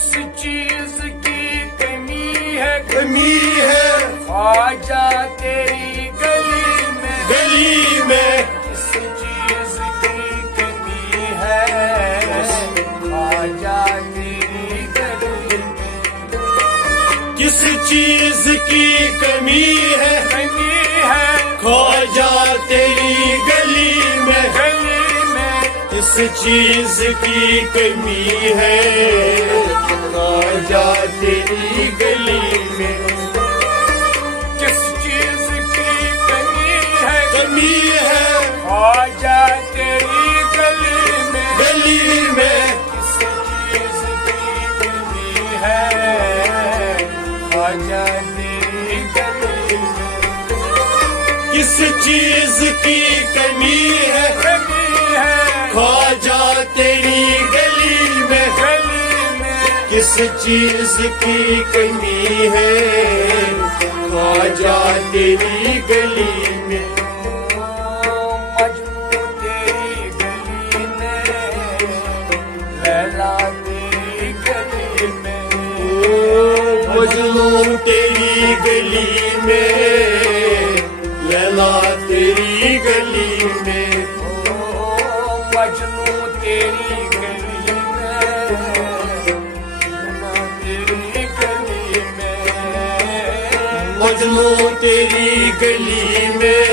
किस चीज की कमी है ख्वाजा तेरी गली में किस चीज की कमी है ख्वाजा तेरी गली में किस चीज की कमी है ख्वाजा तेरी गली में किस चीज की कमी है ख्वाजा तेरी गली में किस चीज की कमी है ख्वाजा तेरी गली में किस चीज की कमी है ख्वाजा तेरी गली में किस चीज की कमी है ख्वाजा तेरी गली में किस चीज की कमी है ख्वाजा तेरी गली में मजनू तेरी गली में लैला तेरी गली में मजनू तेरी गली में लैला तेरी गली में मजनू तेरी गली में मजनू तेरी गली में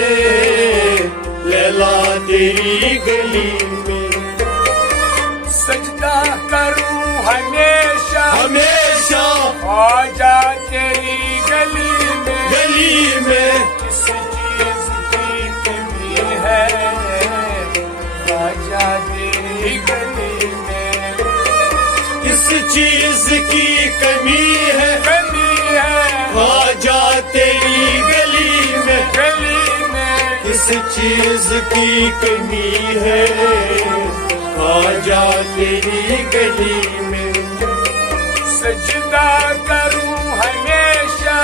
लैला तेरी गली में सजदा करूं हमेशा ख्वाजा तेरी गली में किस चीज की कमी है ख्वाजा तेरी गली में किस चीज की कमी है ख्वाजा तेरी गली में किस चीज की कमी है ख्वाजा तेरी गली में सजदा करूं हमेशा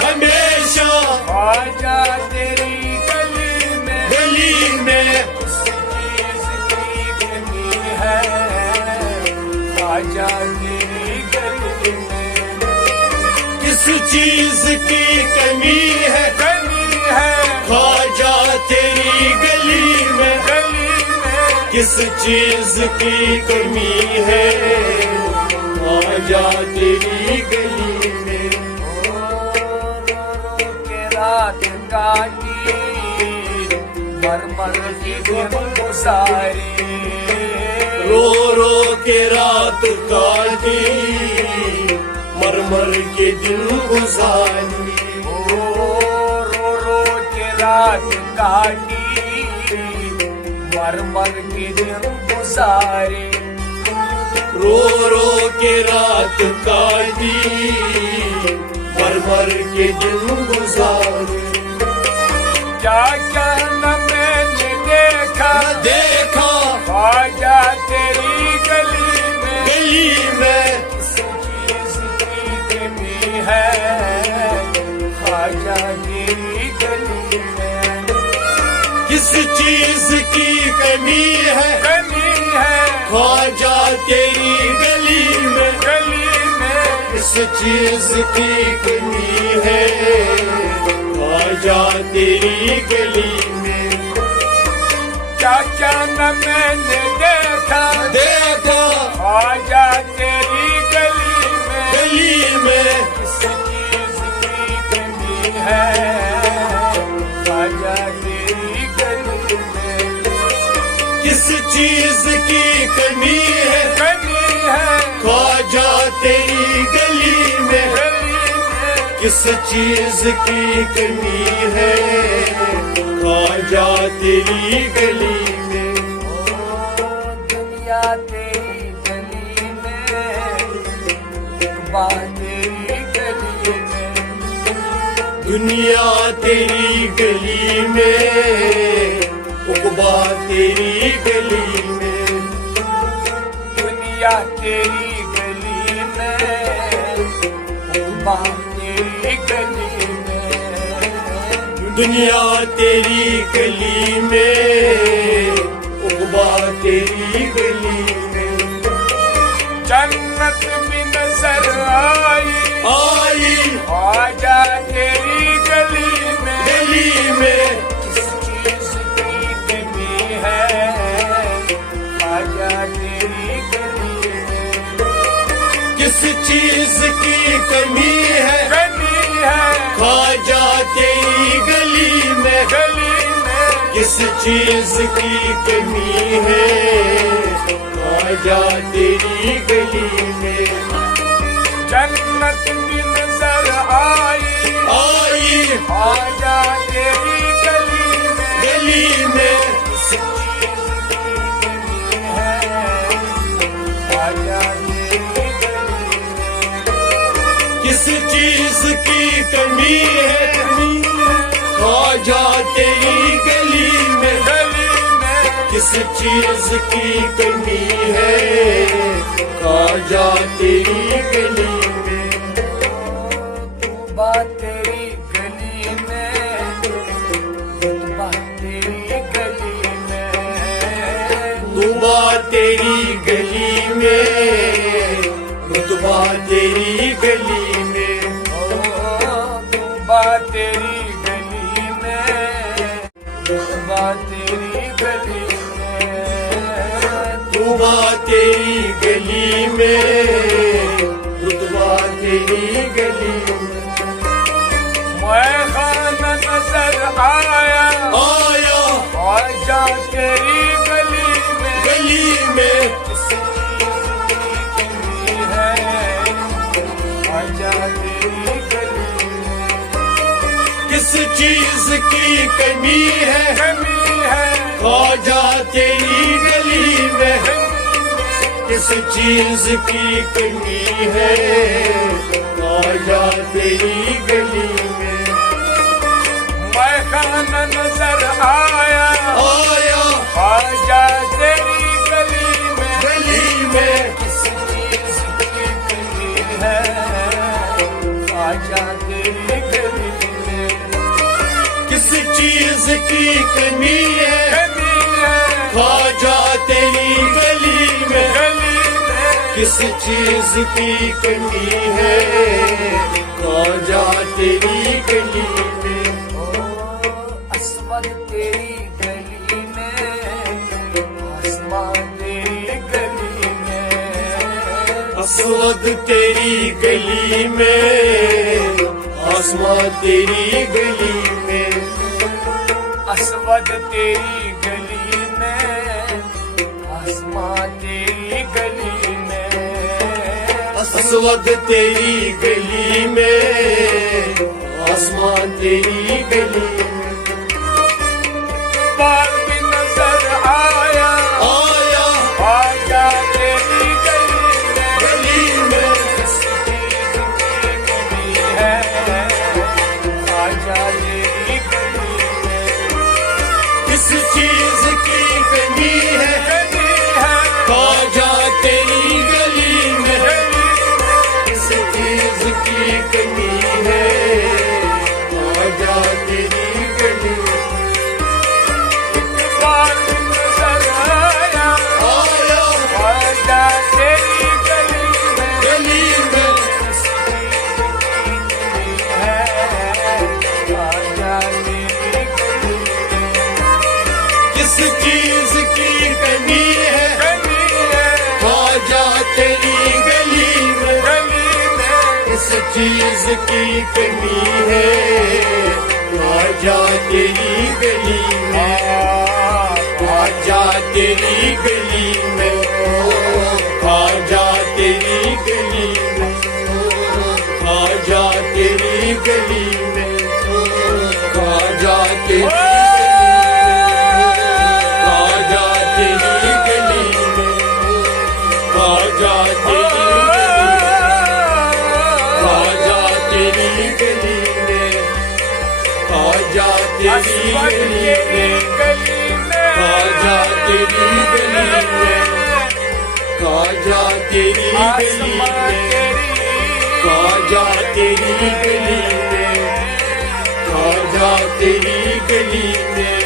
ख्वाजा तेरी गली में किस चीज की कमी है ख्वाजा तेरी गली में किस चीज की कमी है ख्वाजा तेरी गली में किस चीज की कमी है ख्वाजा तेरी गली में के रात काटी मरमर की दिन गुजारी रो के रात काटी मरमर के दिन गुजारी रो के रात काटी मरमर के दिन गुजारी रो के रात काटी मरमर के दिन गुजारी क्या क्या न मैंने देखा ख्वाजा तेरी गली में किस चीज की कमी है ख्वाजा तेरी गली में किस चीज की कमी है ख्वाजा तेरी गली में किस चीज की कमी है ख्वाजा तेरी गली में क्या क्या न मैंने देखा ख्वाजा तेरी गली में किस चीज की कमी है ख्वाजा तेरी गली में किस चीज की कमी है ख्वाजा तेरी गली में किस चीज की कमी है ख्वाजा तेरी गली में दुनिया तेरी गली में बात तेरी गली में दुनिया तेरी गली में उक़बा तेरी गली में दुनिया तेरी गली में उक़बा तेरी गली में दुनिया तेरी गली में उक़बा तेरी गली में जन्नत भी नजर आई आई ख्वाजा तेरी गली में गली में किस चीज की कमी है ख्वाजा तेरी गली में किस चीज की कमी है ख्वाजा तेरी गली में किस चीज की कमी है ख्वाजा तेरी गली में जन्नत भी नजर आई ख्वाजा तेरी गली में किस चीज की कमी है ख्वाजा तेरी गली में किस चीज की कमी है ख्वाजा तेरी गली में किस चीज की कमी है ख्वाजा तेरी गली में बात तेरी गली में बात तेरी गली में दुआ तेरी गली में रुतबा तेरी गली में बात तेरी गली में बात तेरी गली में दुआ तेरी गली में रुतबा तेरी गली में मैं खाना नजर आया ख्वाजा तेरी गली में किस चीज की कमी है ख्वाजा तेरी गली में किस चीज की कमी है ख्वाजा तेरी गली में किस चीज की कमी है ख्वाजा तेरी गली में मैं खाना नजर आया ख्वाजा तेरी गली में किस चीज की कमी है ख्वाजा तेरी गली में किस चीज की कमी है ख्वाजा तेरी गली में किस चीज की कमी है ख्वाजा तेरी गली में असवद तेरी गली में आसमान तेरी गली में असवद तेरी गली में आसमां तेरी गली में असवद तेरी गली में आसमान तेरी गली में असवद तेरी गली में आसमां तेरी गली में बाल भी नजर आया ख्वाजा तेरी गली में किस चीज की कमी है ख्वाजा तेरी गली में किस चीज की कमी है ख्वाजा तेरी गली में किस चीज की कमी है ख्वाजा तेरी गली में बाल भी नजर आया ख्वाजा तेरी गली में किस चीज की कमी है ख्वाजा तेरी गली में किस चीज की कमी है ख्वाजा तेरी गली में किस चीज की कमी है ख्वाजा तेरी गली में ख्वाजा तेरी गली में ख्वाजा तेरी गली में ख्वाजा तेरी गली में ख्वाजा तेरी ख्वाजा तेरी गली में ख्वाजा तेरी गली में ख्वाजा तेरी गली में ख्वाजा तेरी गली में ख्वाजा तेरी गली में ख्वाजा तेरी गली में ख्वाजा तेरी गली में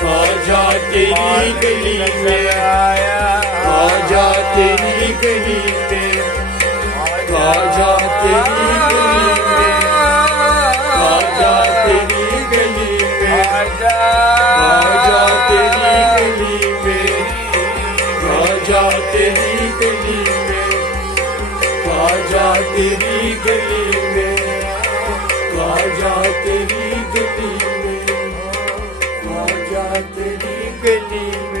ख्वाजा खाजा तेरी गली में आया खाजा तेरी गली में खाजा तेरी गली में खाजा तेरी गली में खाजा तेरी गली में खाजा तेरी गली में खाजा तेरी गली में खाजा तेरी गली में खाजा तेरी गली में